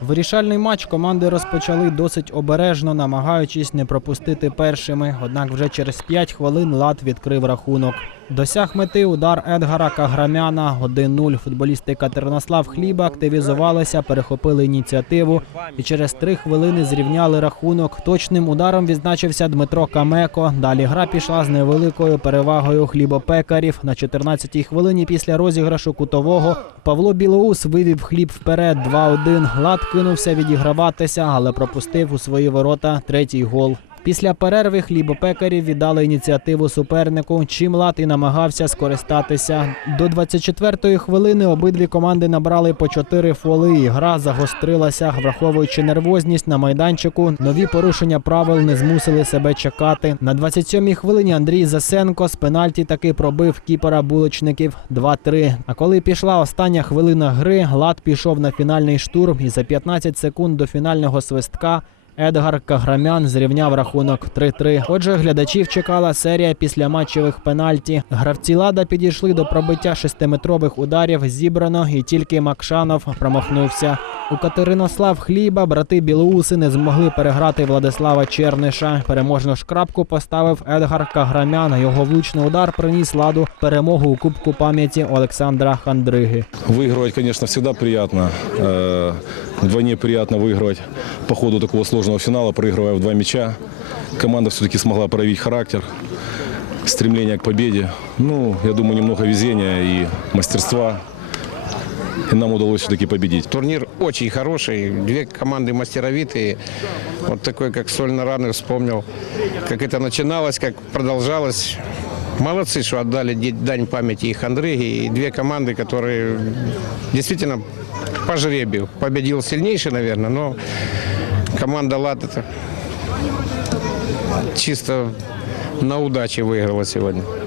Вирішальний матч команди розпочали досить обережно, намагаючись не пропустити першими. Однак вже через 5 хвилин лад відкрив рахунок. Досяг мети удар Едгара Каграмяна 1-0. Футболісти Катеринослав Хліба активізувалися, перехопили ініціативу і через три хвилини зрівняли рахунок. Точним ударом відзначився Дмитро Камеко. Далі гра пішла з невеликою перевагою хлібопекарів. На 14-й хвилині після розіграшу кутового Павло Білоус вивів хліб вперед 2-1. Лад кинувся відіграватися, але пропустив у свої ворота третій гол. Після перерви хлібопекарі віддали ініціативу супернику, чим лад і намагався скористатися. До 24-ї хвилини обидві команди набрали по 4 фоли, і гра загострилася, враховуючи нервозність на майданчику. Нові порушення правил не змусили себе чекати. На 27-й хвилині Андрій Засенко з пенальті таки пробив кіпера булочників 2-3. А коли пішла остання хвилина гри, лад пішов на фінальний штурм і за 15 секунд до фінального свистка Едгар Каграмян зрівняв рахунок 3-3. Отже, глядачів чекала серія післяматчевих пенальті. Гравці лада підійшли до пробиття шестиметрових ударів. Зібрано, і тільки Макшанов промахнувся. У Катеринослав Хліба брати Білоуси не змогли переграти Владислава Черниша. Переможну шкрабку поставив Едгар Каграмян. Його влучний удар приніс ладу перемогу у Кубку пам'яті Олександра Хандриги. Выигрывать, конечно, всегда приятно. Э, Вдвойне приятно выигрывать по ходу такого сложного финала, проигрывая в два мяча. Команда все-таки смогла проявить характер, стремление к победе. Ну, я думаю, немного везения и мастерства. И нам удалось все-таки победить. Турнир очень хороший, две команды мастеровитые. Вот такой, как Соль на раны вспомнил, как это начиналось, как продолжалось. Молодцы, что отдали дань памяти и Хандрыги, и две команды, которые действительно по жребию. Победил сильнейший, наверное, но команда «Лад» чисто на удаче выиграла сегодня.